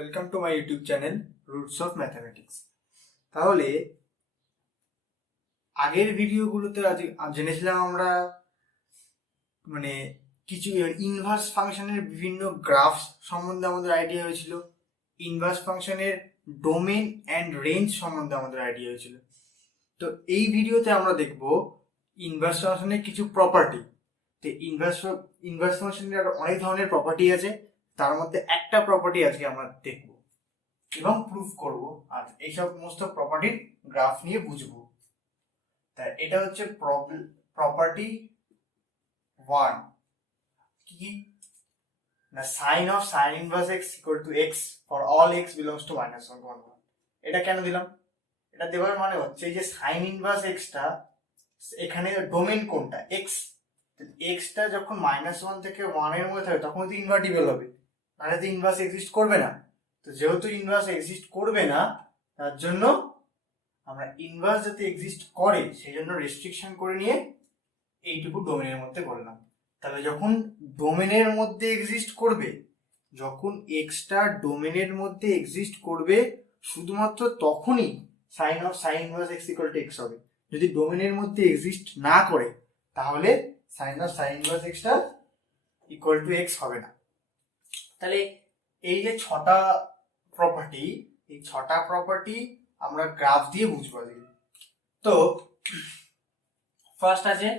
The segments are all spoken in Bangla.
Welcome to my YouTube channel roots of mathematics. তাহলে আগের ভিডিওগুলোতে জেনেছিলাম আমরা মানে কিছু ইনভার্স ফাংশনের বিভিন্ন গ্রাফ সম্বন্ধে আমাদের আইডিয়া হয়েছিল, ইনভার্স ফাংশনের ডোমেন অ্যান্ড রেঞ্জ সম্বন্ধে আমাদের আইডিয়া হয়েছিল। তো এই ভিডিওতে আমরা দেখব ইনভার্স ফাংশনের কিছু প্রপার্টি। তো ইনভার্স ফাংশনের অনেক ধরনের প্রপার্টি আছে, তার মধ্যে একটা প্রপার্টি আজকে আমরা দেখব এবং প্রুফ করব, আর এই সমস্ত প্রপার্টির গ্রাফ নিয়ে বুঝবো। তাই এটা হচ্ছে প্রপার্টি 1। কি না, sine of sine inverse x equal to x for all x belongs to -1 1 1। এটা কেন দিলাম? এটা দেওয়ার মানে হচ্ছে যে সাইন ইনভার্স x টা এখানে ডোমেন কোনটা x, x টা যখন -1 থেকে 1 এর মধ্যে থাকে তখন তো ইনভার্টিবল হবে, তাহলে তো ইনভার্স এক্সিস্ট করবে না। তো যেহেতু ইনভার্স এক্সিস্ট করবে না, তার জন্য আমরা ইনভার্স যাতে এক্সিস্ট করে সেই জন্য রেস্ট্রিকশন করে নিয়ে এইটুকু ডোমেনের মধ্যে করলাম। তাহলে যখন ডোমেনের মধ্যে এক্সিস্ট করবে, যখন এক্সটা ডোমেনের মধ্যে এক্সিস্ট করবে, শুধুমাত্র তখনই sine of sine inverse x equal to x হবে। যদি ডোমেনের মধ্যে এক্সিস্ট না করে তাহলে সাইন অফ সাইন ইনভার্স এক্সটা ইকুয়াল টু এক্স হবে না। তাহলে এই যে ছটা প্রপার্টি, এই ছটা প্রপার্টি আমরা গ্রাফ দিয়ে বুঝবো। তো ফার্স্ট আছে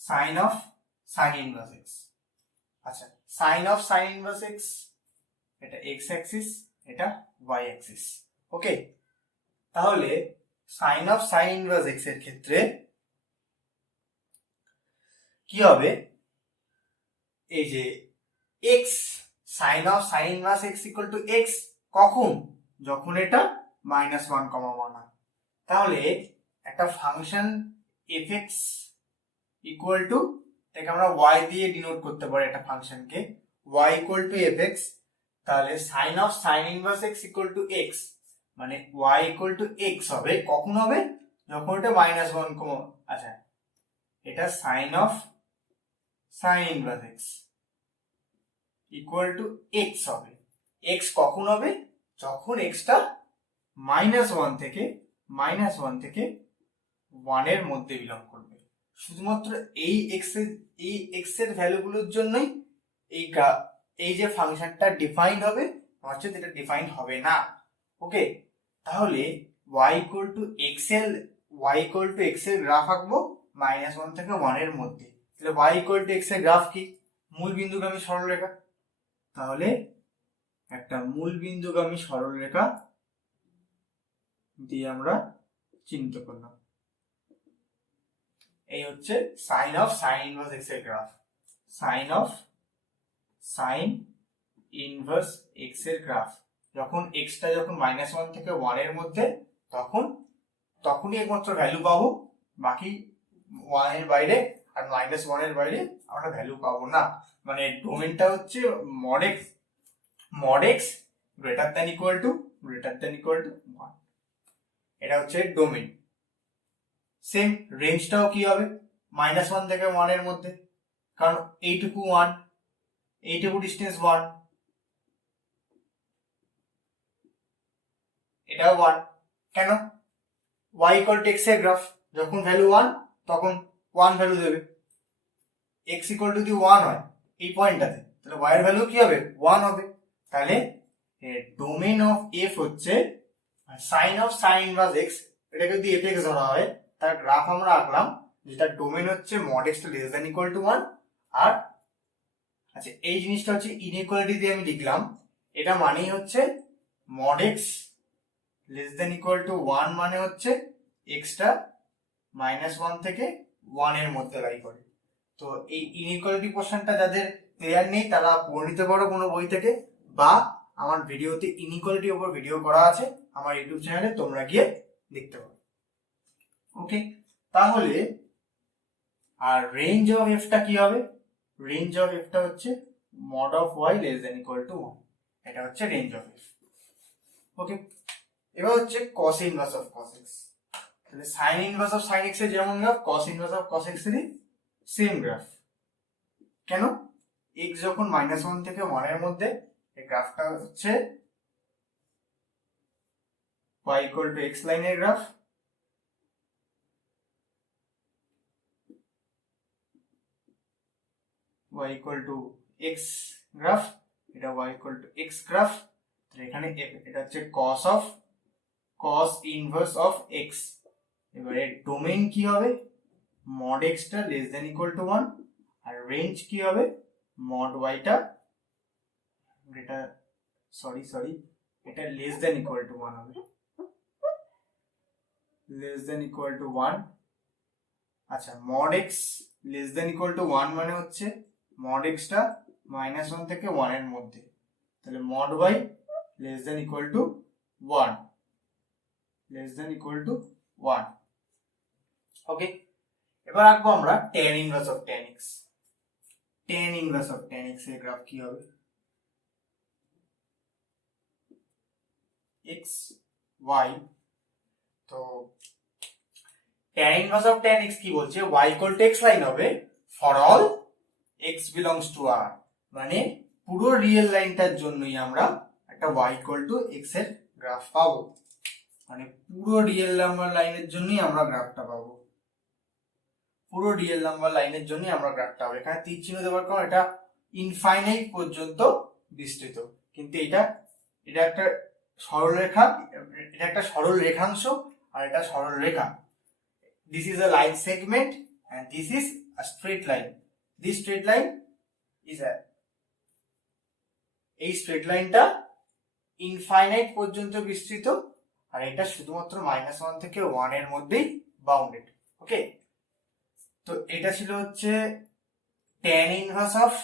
sine of sine inverse x. আচ্ছা, sine of sine inverse x, এটা এক্স অ্যাক্সিস, এটা ওয়াই অ্যাক্সিস। ওকে, তাহলে sine of sine inverse x এর ক্ষেত্রে কি হবে? এই যে x, sine of sine inverse x equal to x কখন? যখন এটা -1, 1 তাহলে একটা ফাংশন f(x) ইকুয়াল টু, এটাকে আমরা y দিয়ে ডিনোট করতে পারি একটা ফাংশনকে, y ইকুয়াল টু f(x), তাহলে sine of sine inverse x equal to x, মানে y ইকুয়াল টু x হবে। কখন হবে? যখন এটা -1, আচ্ছা, এটা sine of sine inverse x equal to x হবে। x কখন হবে? যখন x টা -1 থেকে 1 এর মধ্যে বিলং করবে। শুধুমাত্র এই x এর ভ্যালুগুলোর জন্যই এই যে ফাংশনটা ডিফাইন্ড হবে, নচেত এটা ডিফাইন্ড হবে না। ওকে, তাহলে y ইকুয়াল টু x এর গ্রাফ আঁকবো -1 থেকে 1 এর মধ্যে। তাহলে y ইকুয়াল টু x এর গ্রাফ কি? মূল বিন্দুগামী সরলরেখা। তাহলে একটা মূল বিন্দুগামী সরলরেখা দিয়ে আমরা চিহ্নিত করলাম। এই হচ্ছে sine of sine inverse x এর graph. Sine of sine inverse x এর গ্রাফ যখন এক্সটা যখন -1 থেকে 1 এর মধ্যে, তখনই একমাত্র ভ্যালু পাবো, বাকি 1 এর বাইরে আর -1 এর বাইরে আমরা ভ্যালু পাবো না। মানে ডোমেনটা হচ্ছে mod x greater than equal to 1। এটা হচ্ছে ডোমেন। সেম রেঞ্জটাও কি হবে? -1 থেকে 1 এর মধ্যে, কারণ এইটুকু 1, এইটুকু ডিস্টেন্স 1, এটাও 1। কেন? y ইকুয়াল টু x এর গ্রাফ, যখন ভ্যালু 1 তখন 1 ভ্যালু দেবে। x ইকুয়াল টু যদি 1 হয় এই পয়েন্টটাতে, তাহলে y এর ভ্যালু কি হবে? 1 হবে। তাহলে ডোমেন অফ f হচ্ছে sine of sine inverse x। এটাকে যদি f(x) ধরা হয়, তার গ্রাফ আমরা আঁকলাম, যেটা ডোমেন হচ্ছে mod x less than equal to 1। আর আচ্ছা, এই জিনিসটা হচ্ছে ইনইকুয়ালিটি দিয়ে আমি লিখলাম, এটা মানেই হচ্ছে mod x less than equal to 1 মানে হচ্ছে x টা -1 থেকে 1 এর মধ্যে লাই করে। তো এই ইনইকুয়ালিটি পোর্শনটা যাদের ক্লিয়ার নেই তারা পড়ে নিতে পারো কোনো বই থেকে, বা আমার ভিডিওতে ইনইকুয়ালিটির উপর ভিডিও করা আছে আমার ইউটিউব চ্যানেলে, তোমরা গিয়ে দেখতে পারো। ওকে, তাহলে আর রেঞ্জ অফ f টা কি হবে? রেঞ্জ অফ f টা হচ্ছে mod of y less than equal to 1। এটা হচ্ছে রেঞ্জ অফ f। ওকে, এবার হচ্ছে cos inverse of cos x। তাহলে sin inverse of sin x এর যেমন graph, cos inverse of cos x এর সেম গ্রাফ। কেন? এক্স যখন -1 থেকে 1 এর মধ্যে, এই গ্রাফটা হচ্ছে y = x লাইনের গ্রাফ। y = x গ্রাফ, এটা y = x গ্রাফ। এখানে এটা হচ্ছে cos ইনভার্স অফ x। এবারে ডোমেইন কি হবে, mod x টা লেস দেন ইকুয়াল টু 1, আর রেঞ্জ কি হবে, mod y টা এটা লেস দেন ইকুয়াল টু 1 হবে, লেস দেন ইকুয়াল টু 1। আচ্ছা, mod x less than equal to 1 মানে হচ্ছে mod x টা -1 থেকে 1 এর মধ্যে, তাহলে mod y less than equal to 1, less than equal to 1। ওকে, এবার আঁকবো আমরা tan inverse of tan x। tan inverse of tan x এর গ্রাফ কি হবে, x y। তো tan inverse of tan x কি বলছে, y = x লাইন হবে for all x belongs two r, মানে পুরো রিয়েল লাইনটার জন্যই আমরা একটা y = x এর গ্রাফ পাবো, মানে পুরো রিয়েল নাম্বার লাইনের জন্যই আমরা গ্রাফটা পাবো, পুরো রিয়েল নাম্বার লাইনের জন্যই আমরা গ্রাফটা পাবো। এখানে তীর চিহ্ন দেওয়ার কারণ এটা ইনফাইনাইট পর্যন্ত বিস্তৃত, কিন্তু এটা একটা সরলরেখা, এটা একটা সরল রেখাংশ, আর এটা সরল রেখা। This is a line segment and this is a straight line. This straight line is এই স্ট্রেট লাইনটা ইনফাইনাইট পর্যন্ত বিস্তৃত, আর এটা শুধুমাত্র -1 থেকে 1 এর মধ্যেই বাউন্ডেড। ওকে, তো এটা ছিল হচ্ছে tan inverse of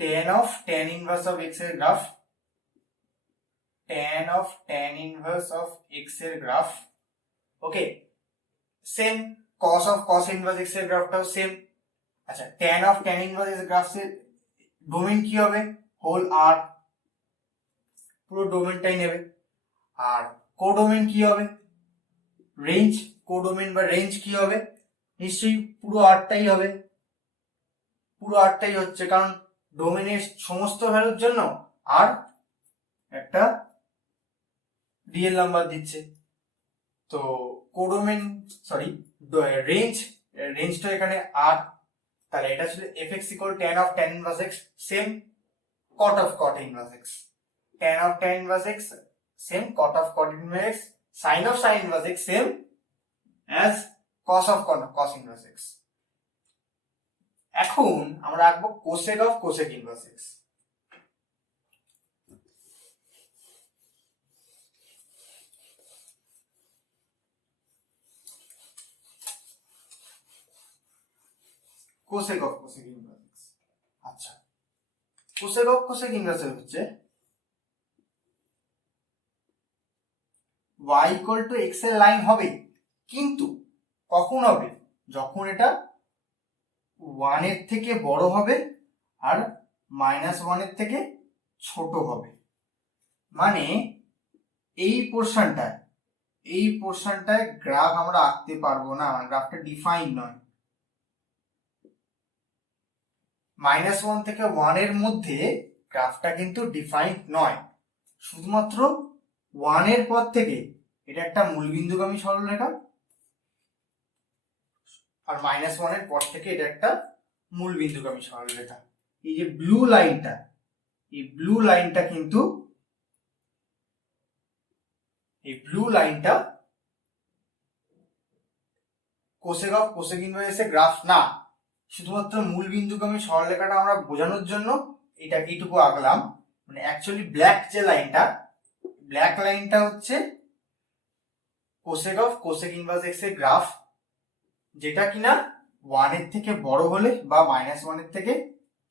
tan inverse of x এর graph, tan inverse of x এর গ্রাফ। ওকে, সেম cos ইনভার্স x এর গ্রাফটাও সেম। আচ্ছা, tan ইনভার্স x গ্রাফের ডোমেইন কি হবে, হোল r, পুরো ডোমেইনটাই নেবে। আর কোডোমেইন কি হবে, রেঞ্জ। কোডোমেইন বা রেঞ্জ কি হবে, নিশ্চয়ই পুরো rটাই হবে, পুরো rটাই হচ্ছে, কারণ ডোমেইনের সমস্ত ভ্যালুর জন্য r একটা রিয়েল নাম্বার দিচ্ছে। তো কোডোমেইন রেঞ্জটা এখানে r, তাহলে এটা ছিল fx = tan inverse x, same cot inverse x, tan inverse x same cot inverse x, sin inverse x same as cos inverse x। এখন আমরা আঁকবো cosec inverse x। cosec inverse x। আচ্ছা, cosec ইনভার্স হচ্ছে y = x এর লাইন হবে, কিন্তু কখন হবে, যখন এটা 1 এর থেকে বড় হবে আর -1 এর থেকে ছোট হবে। মানে এই পোরশনটায় গ্রাফ আমরা আঁকতে পারবো না, গ্রাফটা ডিফাইন নয়। -1 থেকে 1 এর মধ্যে গ্রাফটা কিন্তু ডিফাইন নয়, শুধুমাত্র 1 এর পর থেকে এটা একটা মূলবিন্দুগামী সরলরেখা, আর -1 এর পর থেকে এটা একটা মূলবিন্দুগামী সরলরেখা। এই যে ব্লু লাইনটা কিন্তু cosec ইনভার্স এর গ্রাফ না, শুধুমাত্র মূলবিন্দুগামী সরলরেখাটা আমরা বোঝানোর জন্য এটা এইটুকু আঁকলাম। মানে অ্যাকচুয়ালি ব্ল্যাক লাইনটা হচ্ছে cosec ইনভার্স x এর গ্রাফ, যেটা কিনা 1 এর থেকে বড় হলে বা -1 এর থেকে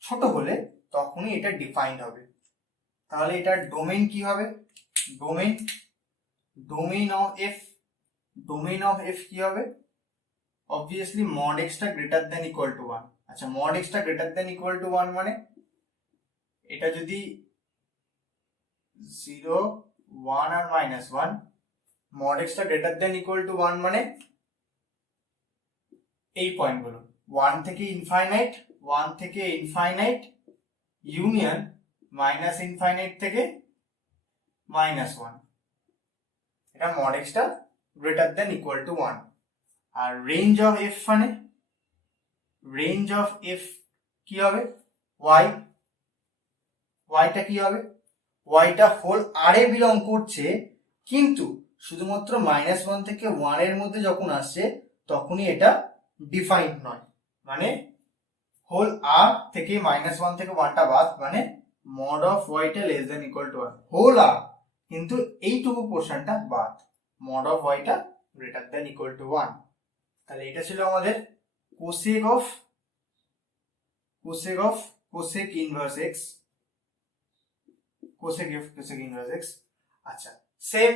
ছোট হলে তখনই এটা ডিফাইন্ড হবে। তাহলে এটার ডোমেইন কি হবে, ডোমেইন অফ f কি হবে, অবভিয়াসলি mod x টা গ্রেটার দেন ইকুয়াল টু 1। আচ্ছা, mod x টা গ্রেটার দেন ইকুয়াল টু 1 মানে এটা যদি 0, 1 আর -1, mod x টা গ্রেটার দেন ইকুয়াল টু 1 মানে এই পয়েন্টগুলো 1 থেকে ইনফাইনাইট, ওয়ান থেকে ইনফাইনাইট ইউনিয়ন মাইনাস ইনফাইনাইট থেকে মাইনাস ওয়ান, এটা মড এক্সটা greater than equal to one. আর রেঞ্জ অফ এফ মানে রেঞ্জ অফ এফ কি হবে, ওয়াই, ওয়াইটা কি হবে, ওয়াইটা হোল আর এ বিলং করছে, কিন্তু শুধুমাত্র মাইনাস ওয়ান থেকে ওয়ান এর মধ্যে যখন আসছে তখনই এটা ডিফাইন্ড নয়, মানে হোল আর থেকে মাইনাস ওয়ান থেকে ওয়ানটা বাদ, মানে মড অফ ওয়াইটা less than equal to one, whole আর কিন্তু এইটুকু পোর্শনটা বাদ, মড অফ ওয়াইটা greater than equal to one. তাহলে এটা ছিল আমাদের cosec of cosec inverse x, cosec inverse x. আচ্ছা, same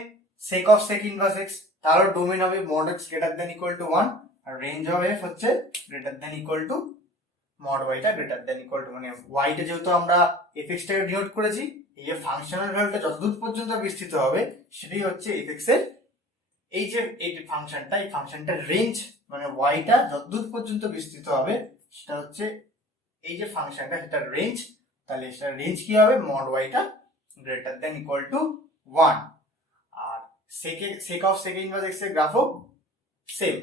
sec of sec inverse x, তারও ডোমেন হবে mod x greater than equal to one, আর রেঞ্জ অফ এফ হচ্ছে greater than equal to mod ওয়াইটা গ্রেটার দেন ইকুয়াল টু, মানে ওয়াইটা যেহেতু আমরা এফ এক্স টাকে ডিনোট করেছি, এই যে ফাংশনাল ভ্যালুটা যতদূর পর্যন্ত বিস্তৃত হবে সেটাই হচ্ছে এফ এক্স এর এই যে এই ফাংশনটা, এই ফাংশনটার রেঞ্জ, মানে ওয়াইটা যতদূর পর্যন্ত বিস্তৃত হবে সেটা হচ্ছে এই যে ফাংশনটা, সেটার রেঞ্জ। তাহলে সেটার রেঞ্জ কি হবে, মড ওয়াইটা greater than equal to one. আর sec of sec inverse x এর গ্রাফও সেম।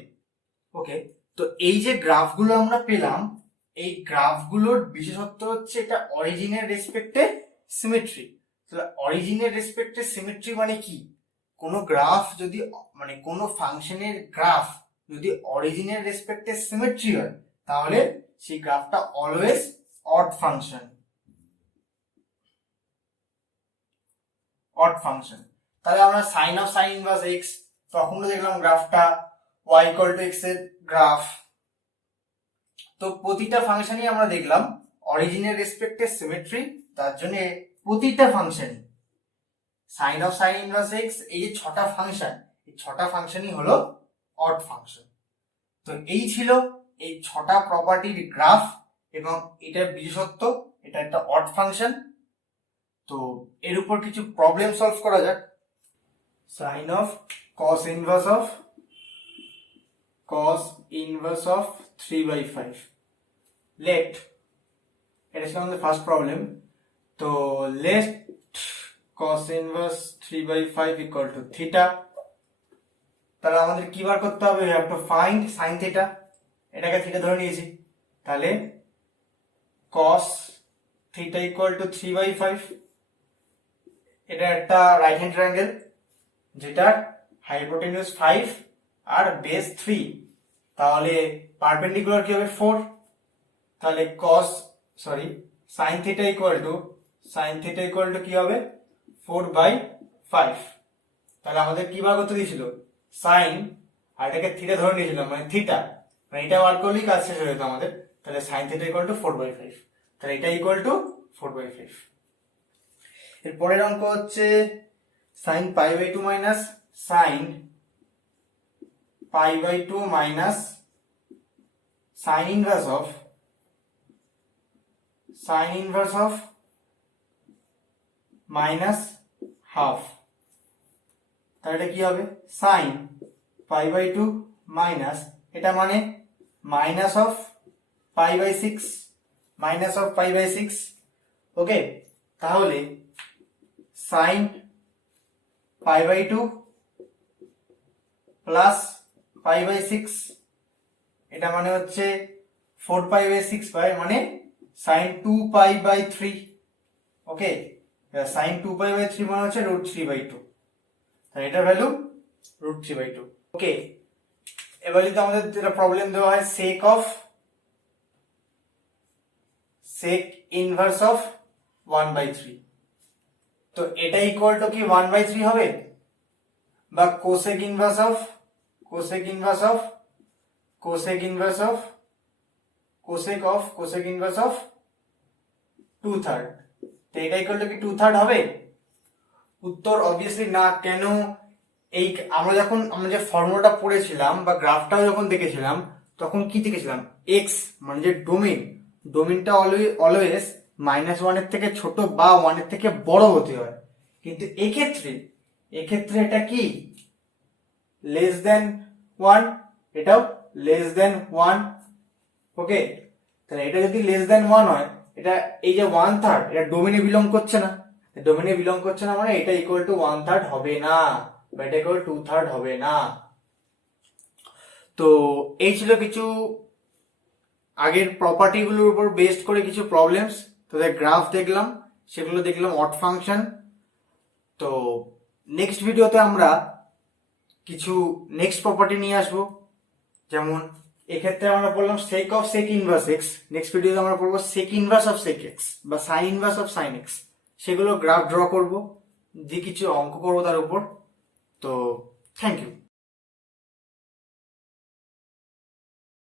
ওকে, তো এই যে গ্রাফগুলো আমরা পেলাম, এই গ্রাফগুলোর বিশেষত্ব হচ্ছে এটা অরিজিনের রেসপেক্টে সিমেট্রি। তাহলে অরিজিনের রেসপেক্টে সিমেট্রি মানে কি, কোন গ্রাফ যদি, মানে কোন ফাংশনের গ্রাফ যদি অরিজিনের রেসপেক্টে সিমেট্রি হয় তাহলে সেই গ্রাফটা always odd function, odd function. তাহলে আমরা sine of sine inverse x, তখনও দেখলাম গ্রাফটা y ইকুয়াল টু এক্স এর গ্রাফ। তো প্রতিটা ফাংশনই আমরা দেখলাম অরিজিনের রেসপেক্টে সিমেট্রি, তার জন্য প্রতিটা function sign of sine inverse x, এই যে ছটা ফাংশন, এই ছটা ফাংশনই হলো অড ফাংশন। তো এই ছিল এই ছটা প্রপার্টির গ্রাফ এবং এটার বিশেষত্ব, এটা একটা অড ফাংশন। তো এর উপর কিছু প্রবলেম সলভ করা যাক। Sine of cos inverse of 3/5, let, এটা ছিল আমাদের ফার্স্ট প্রবলেম। তো let cos inverse 3/5 equal to theta. তাহলে আমাদের কি বার করতে হবে, we have to find sin theta, এটাকে থিটা ধরে নিয়েছি। তাহলে cos থিটা ইকুয়াল টু 3/5, এটা একটা রাইট হ্যান্ড ট্রায়াঙ্গেল যেটার হাইপোটেনিউস 5 আর বেস 3, তাহলে পারপেন্ডিকুলার কি হবে 4। তাহলে sin থিটা ইকুয়াল টু কি হবে 4/5। তাহলে আমাদের কি বার করতে দিয়েছিল, সাইন, আর এটাকে থিটা ধরে নিয়েছিলাম, মানে থিটা, মানে এটা বার করলেই কাজ শেষ হয়ে যেত আমাদের। তাহলে সাইন থিটা ইকুয়াল টু 4/5, তাহলে এটা ইকুয়াল টু 4/5। এর পরের অঙ্ক হচ্ছে sin π/2 minus sin π/2 minus sin inverse of minus half. তাহলে এটা কি হবে, sin π/2 মাইনাস, এটা মানে মাইনাস অফ π/6, ওকে। তাহলে sin π/2 প্লাস π/6, এটা মানে হচ্ছে 4π/6 মানে sin 2π/3, ওকে। sin 2π/3 মানে হচ্ছে √3/2, তাহলে এটার ভ্যালু √3/2, ওকে। এবার যদি আমাদের যেটা প্রবলেম দেওয়া হয় sec ইনভার্স অফ 1/3, তো এটা ইকুয়াল টু কি 1/3 হবে, বা cosec ইনভার্স অফ 2/3, তো এটা ইকুয়াল টু কি 2/3 হবে? উত্তর অবভিয়াসলি না। কেন, এই আমরা যে ফর্মুলাটা পড়েছিলাম বা গ্রাফটাও যখন দেখেছিলাম তখন কি দেখেছিলাম, এক্স মানে যে ডোমেনটা অলওয়েজ -1 এর থেকে ছোট বা 1 এর থেকে বড় হতে হয়, কিন্তু এক্ষেত্রে এটা কি লেস দেন 1, এটাও লেস দেন 1, ওকে। তাহলে এটা যদি লেস দেন 1 হয়, এটা এই যে 1/3 এটা ডোমেনে বিলং করছে না, ডোমেনে বিলং করছে না মানে এটা ইকুয়াল টু 1/3 হবে না, বা এটা ইকুয়াল 2/3 হবে না। তো এই ছিল কিছু আগের প্রপার্টি গুলোর উপর বেসড করে কিছু প্রবলেমস, তাদের গ্রাফ দেখলাম, সেগুলো দেখলাম অড ফাংশন। তো নেক্সট ভিডিওতে আমরা কিছু নেক্সট প্রপার্টি নিয়ে আসবো, যেমন এক্ষেত্রে আমরা পড়লাম sec of sec inverse x, next ভিডিওতে আমরা পড়বো sec inverse of sec x বা sine inverse of sine x, সেগুলো গ্রাফ ড্র করবো, দিয়ে কিছু অঙ্ক করবো তার উপর। তো থ্যাংক ইউ।